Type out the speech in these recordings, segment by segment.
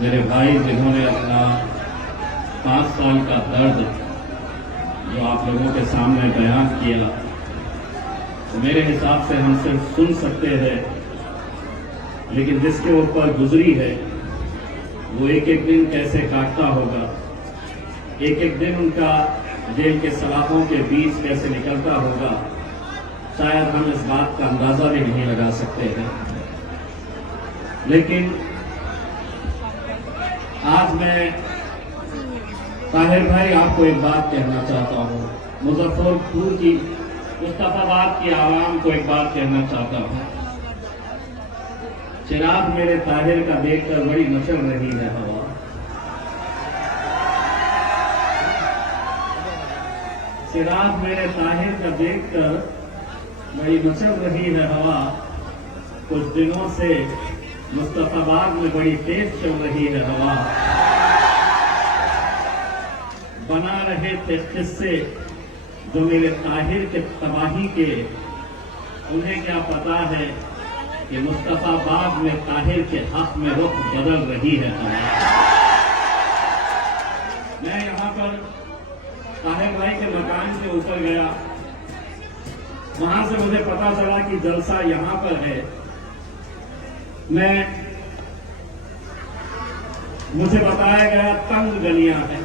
मेरे भाई जिन्होंने अपना 5 साल का दर्द जो आप लोगों के सामने बयान किया, तो मेरे हिसाब से हम सिर्फ सुन सकते हैं, लेकिन जिसके ऊपर गुजरी है वो एक एक दिन कैसे काटता होगा, एक एक दिन उनका जेल के सलाखों के बीच कैसे निकलता होगा, शायद हम इस बात का अंदाजा भी नहीं लगा सकते हैं। लेकिन आज मैं ताहिर भाई आपको एक बात कहना चाहता हूं, मुजफ्फरपुर की मुस्तफाबाद की आवाम को एक बात कहना चाहता हूं। चिराग मेरे ताहिर का देखकर बड़ी मचल रही है हवा, चिराग मेरे ताहिर का देखकर बड़ी मचल रही है हवा। कुछ दिनों से मुस्तफाबाद में बड़ी तेज चल रही है हवा। बना रहे थे किस्से जो मेरे ताहिर के तबाही के, उन्हें क्या पता है कि मुस्तफाबाद में ताहिर के हक में रुख बदल रही है हवा। मैं यहां पर ताहिर भाई के मकान के ऊपर गया, वहां से मुझे पता चला कि जलसा यहां पर है। मुझे बताया गया तंग गलियां हैं,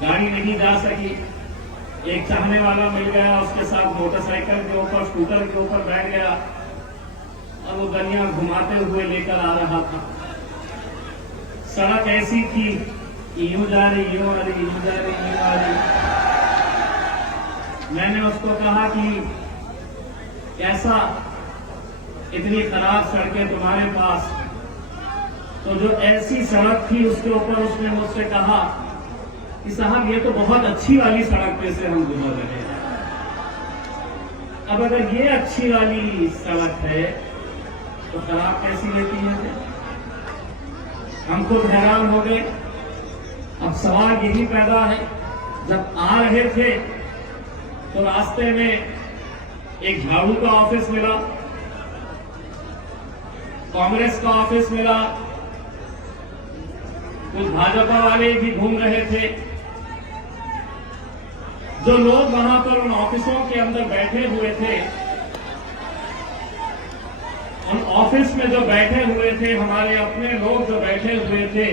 गाड़ी नहीं जा सकी। एक चाहने वाला मिल गया, उसके साथ मोटरसाइकिल के ऊपर स्कूटर के ऊपर बैठ गया और वो गलियां घुमाते हुए लेकर आ रहा था। सड़क ऐसी थी कि यूं जा रही, यूं आ रही, यूं जा रही, यूं आ रही। मैंने उसको कहा कि कैसा, इतनी खराब सड़कें तुम्हारे पास? तो जो ऐसी सड़क थी उसके ऊपर उसने मुझसे कहा कि साहब ये तो बहुत अच्छी वाली सड़क पे से हम गुजर रहे हैं। अब अगर ये अच्छी वाली सड़क है तो खराब कैसी लेती है? हम खुद हैरान हो गए। अब सवाल यही पैदा है, जब आ रहे थे तो रास्ते में एक झाड़ू का ऑफिस मिला, कांग्रेस का ऑफिस मिला, कुछ भाजपा वाले भी घूम रहे थे। जो लोग वहां पर उन ऑफिसों के अंदर बैठे हुए थे, उन ऑफिस में जो बैठे हुए थे, हमारे अपने लोग जो बैठे हुए थे,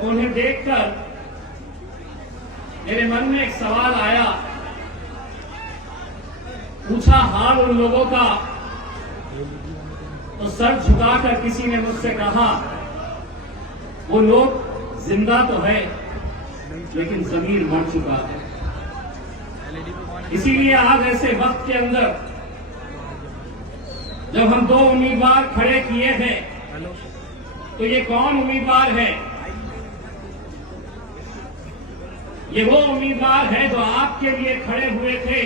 उन्हें देखकर मेरे मन में एक सवाल आया। पूछा हाल उन लोगों का, तो सर झुकाकर किसी ने मुझसे कहा वो लोग जिंदा तो है लेकिन जमीर मर चुका है। इसीलिए आज ऐसे वक्त के अंदर जब हम 2 उम्मीदवार खड़े किए हैं, तो ये कौन उम्मीदवार है? ये वो उम्मीदवार है जो आपके लिए खड़े हुए थे,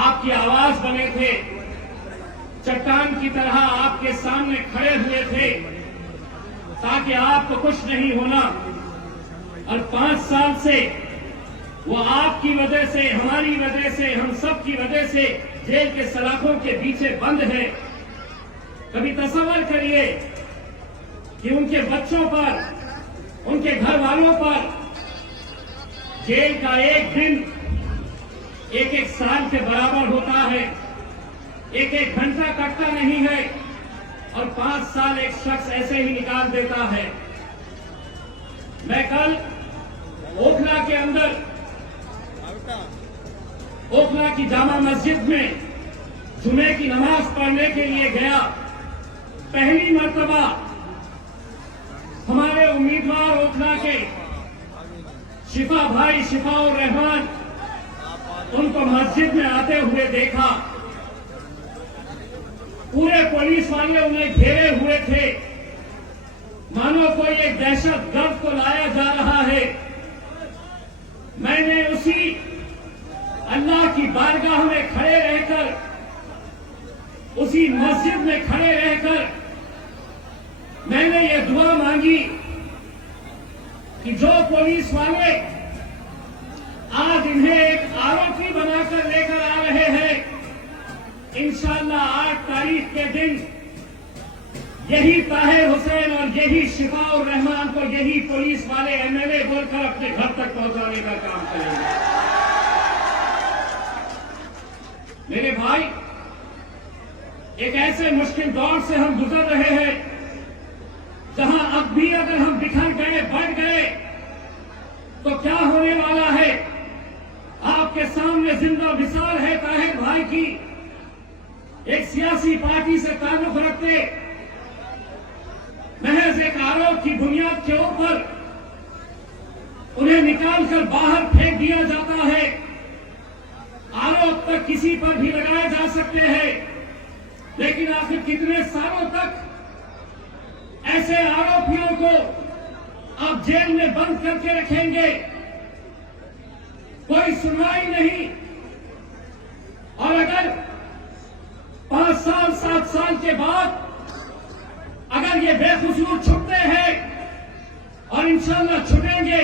आपकी आवाज बने थे, चट्टान की तरह आपके सामने खड़े हुए थे ताकि आपको कुछ नहीं होना। और 5 साल से वो आपकी वजह से, हमारी वजह से, हम सब की वजह से जेल के सलाखों के पीछे बंद है। कभी तसव्वुर करिए कि उनके बच्चों पर, उनके घर वालों पर जेल का एक दिन 1-1 साल के बराबर होता है, 1-1 घंटा कटता नहीं है, और 5 साल एक शख्स ऐसे ही निकाल देता है। मैं कल ओखला के अंदर, ओखला की जामा मस्जिद में जुमे की नमाज पढ़ने के लिए गया। पहली मर्तबा हमारे उम्मीदवार ओखला के शिफा भाई, शिफाउर रहमान, उनको मस्जिद में आते हुए देखा। पूरे पुलिस वाले उन्हें घेरे हुए थे, मानो कोई एक दहशतगर्द को लाया जा रहा है। मैंने उसी अल्लाह की बारगाह में खड़े रहकर, उसी मस्जिद में खड़े रहकर मैंने ये दुआ मांगी कि जो पुलिस वाले आज इन्हें एक आरोपी बनाकर लेकर आ रहे हैं, इंशाअल्लाह 8 तारीख के दिन यही ताहिर हुसैन और यही शिफाउर रहमान को यही पुलिस वाले एमएलए बोलकर अपने घर तक पहुंचाने का काम करेंगे। मेरे भाई, एक ऐसे मुश्किल दौर से हम गुजर रहे हैं जहां अब भी अगर हम बिखर गए, बढ़ गए, तो क्या होने वाला है। आपके सामने जिंदा मिसाल है ताहिर भाई की। एक सियासी पार्टी से ताल्लुक रखते, महज एक आरोप की बुनियाद के ऊपर उन्हें निकालकर बाहर फेंक दिया जाता है। आरोप तक किसी पर भी लगाए जा सकते हैं, लेकिन आखिर कितने सालों तक ऐसे आरोपियों को आप जेल में बंद करके रखेंगे? कोई सुनवाई नहीं। और अगर 5 साल 7 साल के बाद अगर ये बेकसूर छुटते हैं और इंशाअल्लाह छुटेंगे,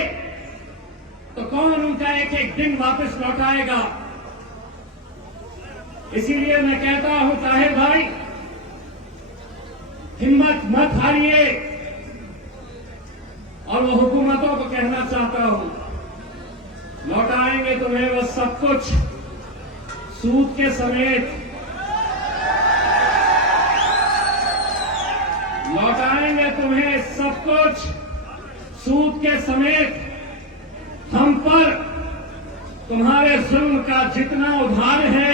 तो कौन उनका एक एक दिन वापस लौटाएगा? इसीलिए मैं कहता हूं ताहिर भाई, हिम्मत मत हारिए। और वो हुकूमतों को कहना चाहता हूं, लौटाएंगे तुम्हें वो सब कुछ सूद के समेत, लौटाएंगे तुम्हें सब कुछ सूद के समेत। हम पर तुम्हारे जुल्म का जितना उधार है,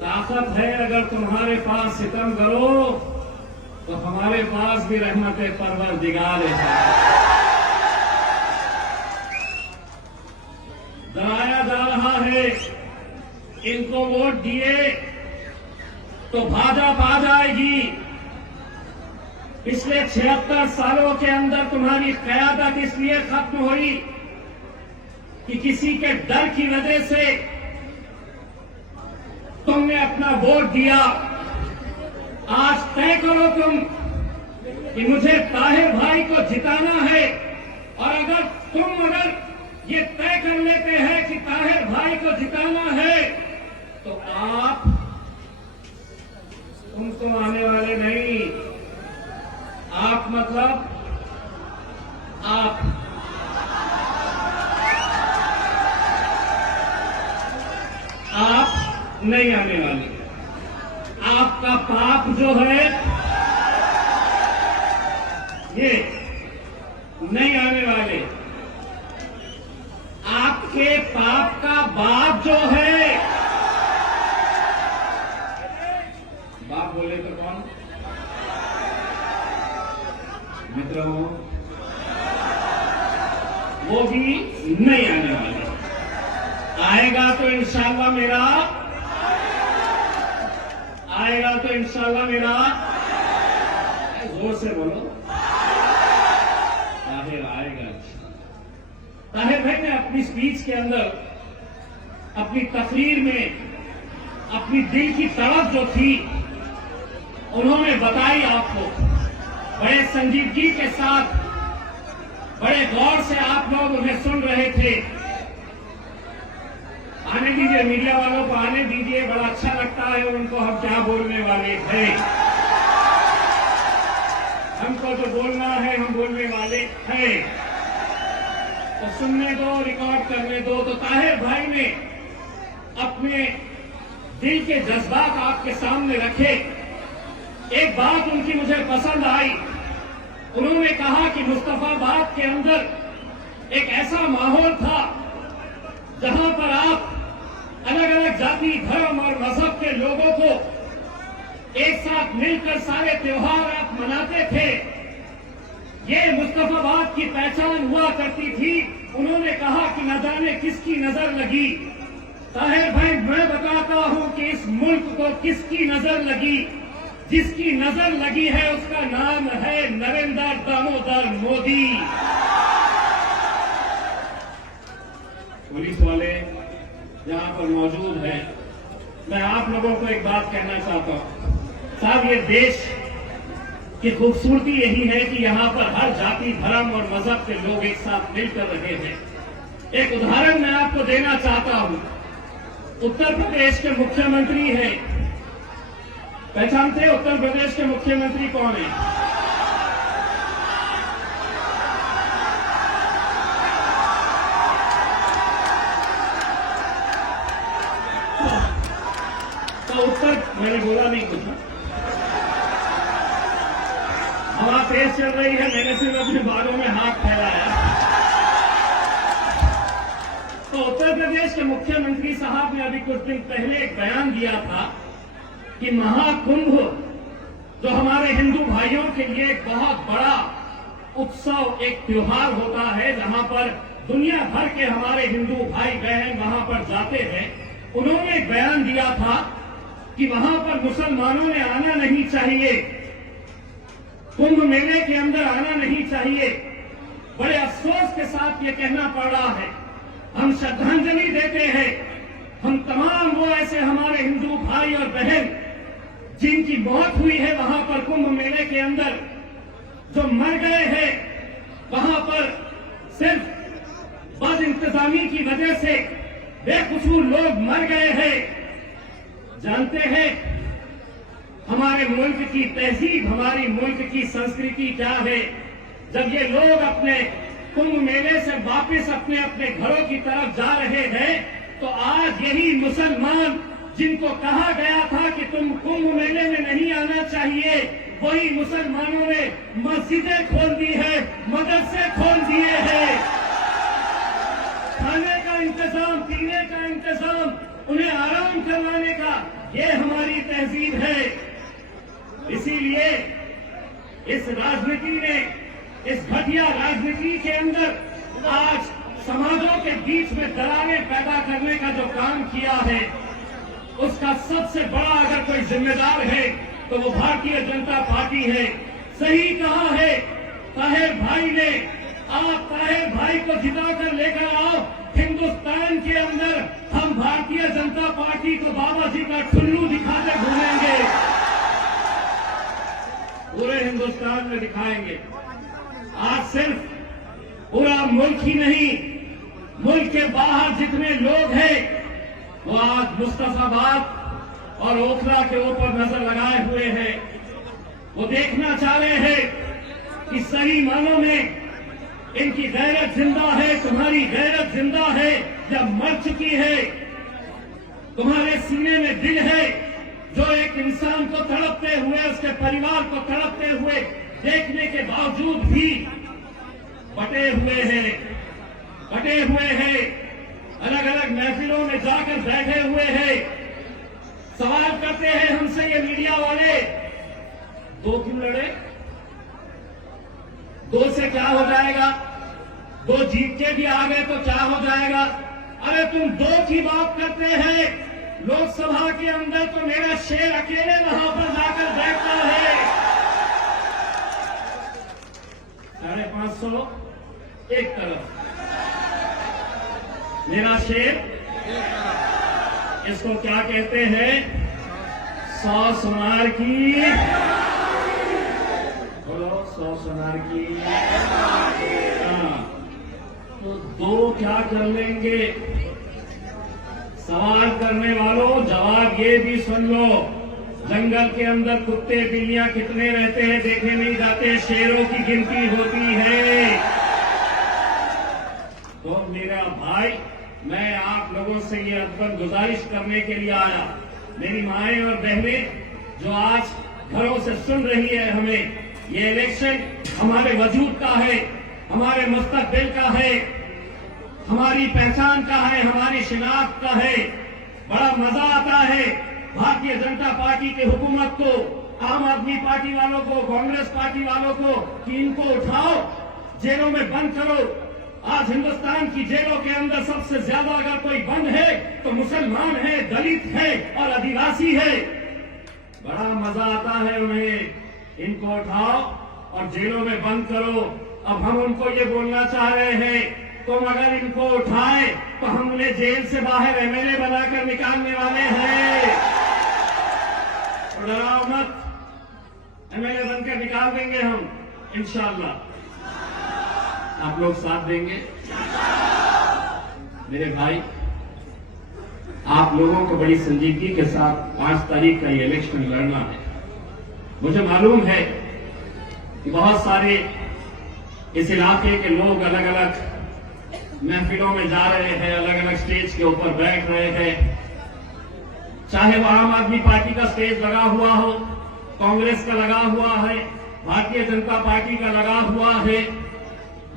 ताकत है अगर तुम्हारे पास सितम करो, तो हमारे पास भी रहमत परवरदिगार है। डराया जा रहा है, इनको वोट दिए तो भाजपा आ जाएगी। पिछले 76 सालों के अंदर तुम्हारी क़यादत इसलिए खत्म हुई कि किसी के डर की वजह से तुमने अपना वोट दिया। आज तय करो तुम कि मुझे ताहिर भाई को जिताना है, और अगर तुम ये तय कर लेते हैं कि ताहिर भाई को जिताना है, तो आप, तुम तो आने वाले नहीं। आप मतलब आप नहीं आने वाले। आपका पाप जो है ये नहीं आने वाले। आपके पाप का बाप जो है, बाप बोले तो कौन? मित्रों, वो भी नहीं आने वाले। आएगा तो इंशाअल्लाह मेरा, आएगा तो इंशाअल्लाह मेरा, जोर से बोलो, ताहिर आएगा। ताहिर भाई ने अपनी स्पीच के अंदर, अपनी तकरीर में अपनी दिल की तड़प जो थी उन्होंने बताई आपको। बड़े संजीदगी के साथ, बड़े गौर से आप लोग उन्हें सुन रहे थे। आने दीजिए, मीडिया वालों को आने दीजिए, बड़ा अच्छा लगता है उनको हम क्या बोलने वाले हैं। हमको जो बोलना है हम बोलने वाले हैं, तो सुनने दो, रिकॉर्ड करने दो। तो ताहिर भाई ने अपने दिल के जज्बात आपके सामने रखे। एक बात उनकी मुझे पसंद आई। उन्होंने कहा कि मुस्तफाबाद के अंदर एक ऐसा माहौल था जहां पर आप अलग अलग जाति, धर्म और मजहब के लोगों को एक साथ मिलकर सारे त्योहार आप मनाते थे। ये मुस्तफाबाद की पहचान हुआ करती थी। उन्होंने कहा कि न जाने किसकी नजर लगी। ताहिर भाई, मैं बताता हूं कि इस मुल्क को किसकी नजर लगी। जिसकी नजर लगी है उसका नाम है नरेंद्र दामोदर मोदी। पुलिस वाले यहां पर मौजूद हैं, मैं आप लोगों को एक बात कहना चाहता हूं। साहब, ये देश की खूबसूरती यही है कि यहां पर हर जाति, धर्म और मजहब के लोग एक साथ मिलकर रहे हैं। एक उदाहरण मैं आपको देना चाहता हूं। उत्तर प्रदेश के मुख्यमंत्री हैं, पहचानते हैं उत्तर प्रदेश के मुख्यमंत्री कौन है? तो उत्तर मैंने बोला नहीं कुछ। हवा तेज चल रही है, मैंने सिर्फ अपने बालों में हाथ फैलाया। तो उत्तर प्रदेश के मुख्यमंत्री साहब ने अभी कुछ दिन पहले एक बयान दिया था कि महाकुंभ जो हमारे हिंदू भाइयों के लिए एक बहुत बड़ा उत्सव, एक त्योहार होता है, जहां पर दुनिया भर के हमारे हिंदू भाई बहन वहां पर जाते हैं। उन्होंने एक बयान दिया था कि वहां पर मुसलमानों ने आना नहीं चाहिए, कुंभ मेले के अंदर आना नहीं चाहिए। बड़े अफसोस के साथ ये कहना पड़ रहा है। हम श्रद्धांजलि देते हैं, हम तमाम वो ऐसे हमारे हिंदू भाई और बहन जिनकी मौत हुई है वहां पर कुंभ मेले के अंदर, जो मर गए हैं वहां पर सिर्फ बद इंतजामी की वजह से बेकसूर लोग मर गए हैं। जानते हैं हमारे मुल्क की तहजीब, हमारी मुल्क की संस्कृति क्या है? जब ये लोग अपने कुंभ मेले से वापस अपने अपने घरों की तरफ जा रहे हैं, तो आज यही मुसलमान जिनको कहा गया था कि तुम कुंभ मेले में नहीं आना चाहिए, वही मुसलमानों ने मस्जिदें खोल दी है, मदरसे खोल दिए हैं। खाने का इंतजाम, पीने का इंतजाम, उन्हें आराम करवाने का, ये हमारी तहजीब है। इसीलिए इस राजनीति ने, इस घटिया राजनीति के अंदर आज समाजों के बीच में दरारें पैदा करने का जो काम किया है, उसका सबसे बड़ा अगर कोई जिम्मेदार है तो वो भारतीय जनता पार्टी है। सही कहा है ताहिर भाई ने, आप ताहिर भाई को जिताकर लेकर आओ, हिंदुस्तान के अंदर हम भारतीय जनता पार्टी को बाबा जी का ठुल्लू दिखाते घूमेंगे, पूरे हिंदुस्तान में दिखाएंगे। आज सिर्फ पूरा मुल्क ही नहीं, मुल्क के बाहर जितने लोग हैं वो आज मुस्तफाबाद और ओखला के ऊपर नजर लगाए हुए हैं। वो देखना चाह रहे हैं कि सही मानों में इनकी गैरत जिंदा है, तुम्हारी गैरत जिंदा है या मर चुकी है? तुम्हारे सीने में दिल है जो एक इंसान को तड़पते हुए, उसके परिवार को तड़पते हुए देखने के बावजूद भी बटे हुए हैं, अलग अलग महफिलों में जाकर बैठे हुए हैं। सवाल करते हैं हमसे ये मीडिया वाले, दो क्यों लड़े? दो से क्या हो जाएगा? दो जीत के भी आ गए तो क्या हो जाएगा? अरे तुम दो की बात करते हैं, लोकसभा के अंदर तो मेरा शेर अकेले वहां पर जाकर बैठता है। 550 एक तरफ, मेरा शेर इसको क्या कहते हैं? 100 सोनार की, बोलो 100 सोनार की। तो दो क्या कर लेंगे? सवाल करने वालों जवाब ये भी सुन लो, जंगल के अंदर कुत्ते बिल्लियां कितने रहते हैं देखे नहीं जाते, शेरों की गिनती होती है। तो मेरा भाई, मैं आप लोगों से ये अदबन गुजारिश करने के लिए आया, मेरी माएं और बहनें जो आज घरों से सुन रही है हमें, ये इलेक्शन हमारे वजूद का है, हमारे मुस्तकबिल का है, हमारी पहचान का है, हमारी शिनाख्त का है। बड़ा मजा आता है भारतीय जनता पार्टी की हुकूमत को, आम आदमी पार्टी वालों को, कांग्रेस पार्टी वालों को कि इनको उठाओ, जेलों में बंद करो। आज हिंदुस्तान की जेलों के अंदर सबसे ज्यादा अगर कोई बंद है तो मुसलमान है, दलित है और आदिवासी है। बड़ा मजा आता है उन्हें, इनको उठाओ और जेलों में बंद करो। अब हम उनको ये बोलना चाह रहे हैं, तुम अगर इनको उठाए तो हम उन्हें जेल से बाहर एमएलए बनाकर निकालने वाले हैं। तो डराओ मत, एमएलए बनकर निकाल देंगे हम इंशाअल्लाह। आप लोग साथ देंगे? मेरे भाई, आप लोगों को बड़ी संजीदगी के साथ 5 तारीख का ये इलेक्शन लड़ना है। मुझे मालूम है कि बहुत सारे इस इलाके के लोग अलग अलग महफिलों में जा रहे हैं, अलग अलग स्टेज के ऊपर बैठ रहे हैं, चाहे वो आम आदमी पार्टी का स्टेज लगा हुआ हो, कांग्रेस का लगा हुआ है, भारतीय जनता पार्टी का लगा हुआ है।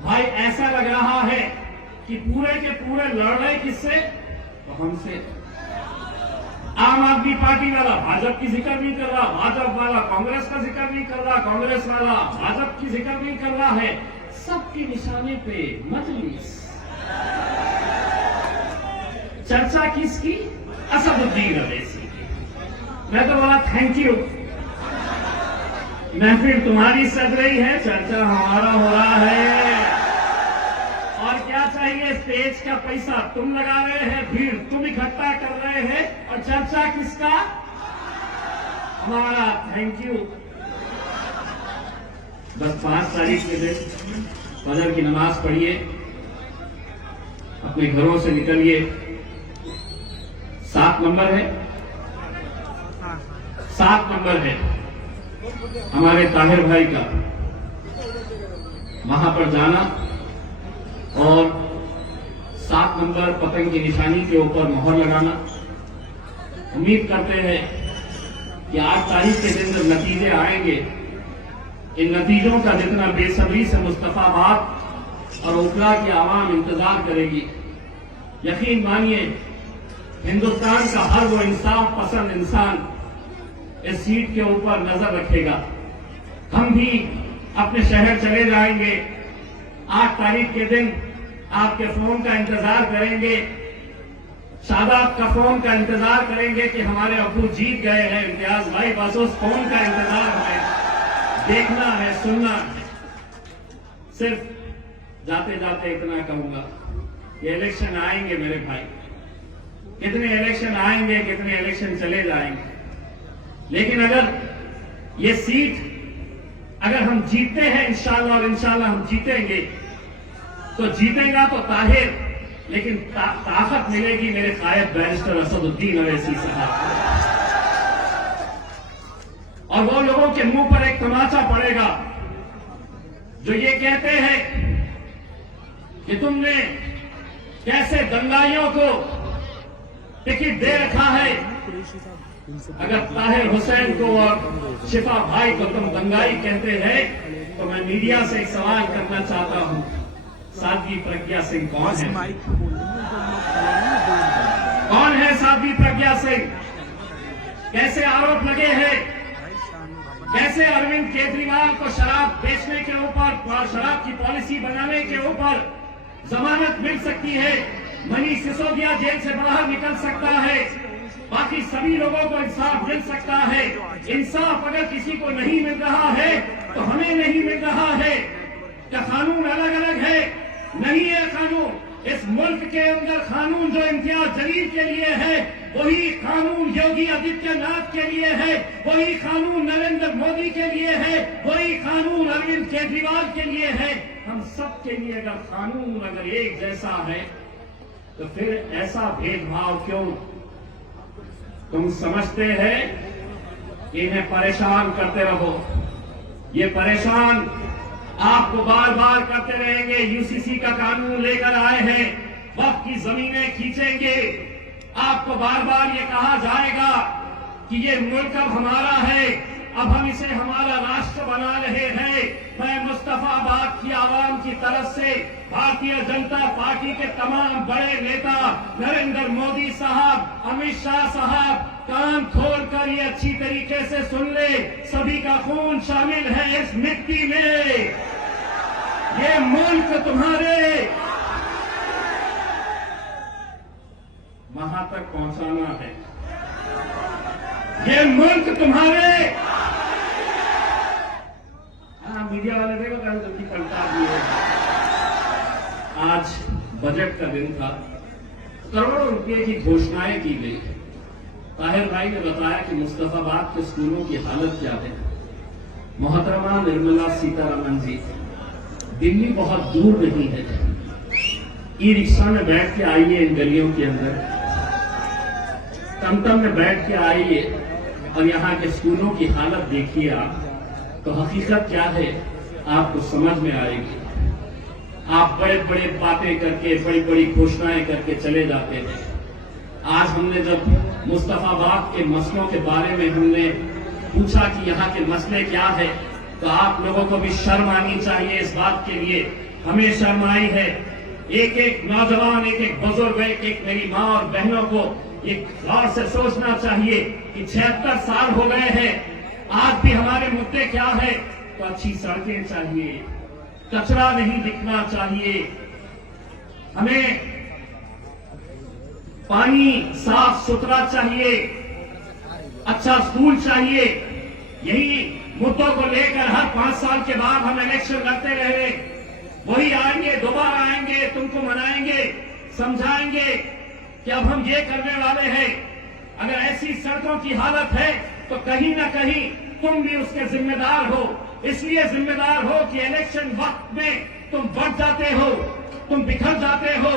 भाई ऐसा लग रहा है कि पूरे के पूरे लड़ रहे किससे? तो हमसे। आम आदमी पार्टी वाला भाजपा की जिक्र नहीं कर रहा, भाजपा वाला कांग्रेस का जिक्र नहीं कर रहा, कांग्रेस वाला भाजपा की जिक्र नहीं कर रहा है। सबके निशाने पे मजलिस। चर्चा किसकी? असदुद्दीन अवैसी की। मैं तो बोला थैंक यू, महफिल तुम्हारी सज रही है, चर्चा हमारा हो रहा है। और क्या चाहिए? स्टेज का पैसा तुम लगा रहे हैं, भीड़ तुम इकट्ठा कर रहे हैं, और चर्चा किसका? हमारा। Thank you. बस 5 तारीख के दिन फजर की नमाज पढ़िए, अपने घरों से निकलिए। 7 नंबर है, 7 नंबर है हमारे ताहिर भाई का, वहां पर जाना और 7 नंबर पतंग की निशानी के ऊपर मोहर लगाना। उम्मीद करते हैं कि 8 तारीख के दिन जब नतीजे आएंगे, इन नतीजों का जितना बेसब्री से मुस्तफाबाद और ओखला की आवाम इंतजार करेगी, यकीन मानिए हिंदुस्तान का हर वो इंसाफ पसंद इंसान इस सीट के ऊपर नजर रखेगा। हम भी अपने शहर चले जाएंगे, 8 तारीख के दिन आपके फोन का इंतजार करेंगे, शादाब का फोन का इंतजार करेंगे कि हमारे अब्बू जीत गए हैं। इम्तियाज भाई बस उस फोन का इंतजार है, देखना है, सुनना है। सिर्फ जाते जाते इतना कहूंगा, ये इलेक्शन आएंगे मेरे भाई, कितने इलेक्शन आएंगे, कितने इलेक्शन चले जाएंगे, लेकिन अगर ये सीट अगर हम जीतते हैं इंशाल्लाह, और इंशाल्लाह हम जीतेंगे, तो जीतेगा तो ताहिर, लेकिन ताकत मिलेगी मेरे कायद बैरिस्टर असदुद्दीन अवैसी साहब। और वो लोगों के मुंह पर एक तमाचा पड़ेगा जो ये कहते हैं कि तुमने कैसे दंगाइयों को टिकट दे रखा है। अगर ताहिर हुसैन को और शिफा भाई को तुम दंगाई कहते हैं, तो मैं मीडिया से एक सवाल करना चाहता हूं, साध्वी प्रज्ञा सिंह कौन है? कौन है साध्वी प्रज्ञा सिंह? कैसे आरोप लगे हैं, कैसे अरविंद केजरीवाल को शराब बेचने के ऊपर, शराब की पॉलिसी बनाने के ऊपर जमानत मिल सकती है, मनीष सिसोदिया जेल से बाहर निकल सकता है, बाकी सभी लोगों को इंसाफ मिल सकता है। इंसाफ अगर किसी को नहीं मिल रहा है तो हमें नहीं मिल रहा है। क्या कानून अलग अलग है? नहीं है कानून। इस मुल्क के अंदर कानून जो इम्तियाज जलील के लिए है, वही कानून योगी आदित्यनाथ के लिए है, वही कानून नरेंद्र मोदी के लिए है, वही कानून अरविंद केजरीवाल के लिए है। हम सब के लिए अगर कानून अगर एक जैसा है, तो फिर ऐसा भेदभाव क्यों? तुम समझते हैं कि इन्हें परेशान करते रहो, ये परेशान आपको बार बार करते रहेंगे। यूसीसी का कानून लेकर आए हैं, वक्त की जमीनें खींचेंगे, आपको बार बार ये कहा जाएगा कि ये मुल्क अब हमारा है, अब हम इसे हमारा राष्ट्र बना रहे हैं। मैं मुस्तफाबाद की आवाम की तरफ से भारतीय जनता पार्टी के तमाम बड़े नेता नरेंद्र मोदी साहब, अमित शाह साहब, कान खोलकर ये अच्छी तरीके से सुन ले, सभी का खून शामिल है इस मिट्टी में। ये मुल्क तुम्हारे वहां तक पहुंचाना है, ये मुल्क तुम्हारे। हाँ, मीडिया वाले देखो कल जल्दी पलटा दिए। आज बजट का दिन था, करोड़ों रुपए की घोषणाएं की गई। ताहिर भाई ने बताया कि मुस्तफाबाद के स्कूलों की हालत क्या है। मोहतरमा निर्मला सीतारमण जी, दिल्ली बहुत दूर नहीं है, ई रिक्शा में बैठ के आइए इन गलियों के अंदर, समतल में बैठ के आइए और यहाँ के स्कूलों की हालत देखिए आप, तो हकीकत क्या है आपको समझ में आएगी। आप बड़े बड़े बातें करके, बड़ी बड़ी घोषणाएं करके चले जाते हैं। आज हमने जब मुस्तफाबाद के मसलों के बारे में हमने पूछा कि यहाँ के मसले क्या है, तो आप लोगों को भी शर्म आनी चाहिए इस बात के लिए। हमें शर्म आई है। एक एक नौजवान, एक एक बुजुर्ग, एक एक मेरी माँ और बहनों को एक गौर से सोचना चाहिए कि 76 साल हो गए हैं, आज भी हमारे मुद्दे क्या है। तो अच्छी सड़कें चाहिए, कचरा नहीं दिखना चाहिए, हमें पानी साफ सुथरा चाहिए, अच्छा स्कूल चाहिए। यही मुद्दों को लेकर हर 5 साल के बाद हम इलेक्शन लड़ते रहे। वही आएंगे, दोबारा आएंगे, तुमको मनाएंगे, समझाएंगे कि अब हम ये करने वाले हैं। अगर ऐसी सड़कों की हालत है तो कहीं ना कहीं तुम भी उसके जिम्मेदार हो। इसलिए जिम्मेदार हो कि इलेक्शन वक्त में तुम बढ़ जाते हो, तुम बिखर जाते हो।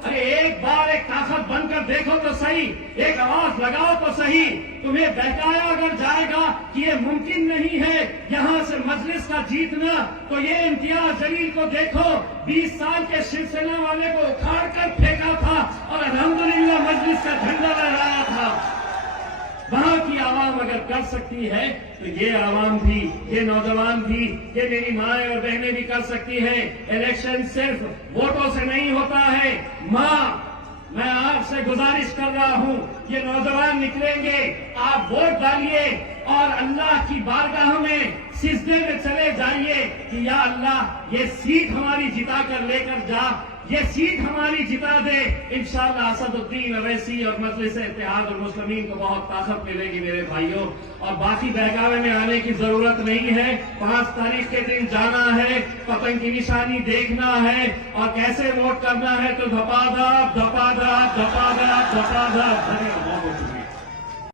अरे एक बार एक ताकत बनकर देखो तो सही, एक आवाज लगाओ तो सही। तुम्हें बहकाया अगर जाएगा कि ये मुमकिन नहीं है यहां से मजलिस का जीतना, तो ये इम्तियाज जलील को देखो, 20 साल के शिवसेना वाले को उखाड़ कर फेंका था और अल्हम्दुलिल्लाह मजलिस का झंडा लहराया था। वहां की आवाम अगर कर सकती है तो ये आवाम भी, ये नौजवान भी, ये मेरी माएं और बहनें भी कर सकती हैं। इलेक्शन सिर्फ वोटों से नहीं होता है। मां, मैं आपसे गुजारिश कर रहा हूं, ये नौजवान निकलेंगे, आप वोट डालिए और अल्लाह की बारगाह में सिजदे में चले जाइए कि या अल्लाह ये सीट हमारी जिता कर लेकर जा, ये सीट हमारी जिता दे। इंशाअल्लाह असदुद्दीन अवैसी और मजलिस इत्तेहाद और मुस्लिमीन को बहुत ताकत मिलेगी मेरे भाइयों। और बाकी बहकावे में आने की जरूरत नहीं है। 5 तारीख के दिन जाना है, पतंग की निशानी देखना है और कैसे वोट करना है तो धपाधप धपाधप धपाधप धपाधप। धन्यवाद।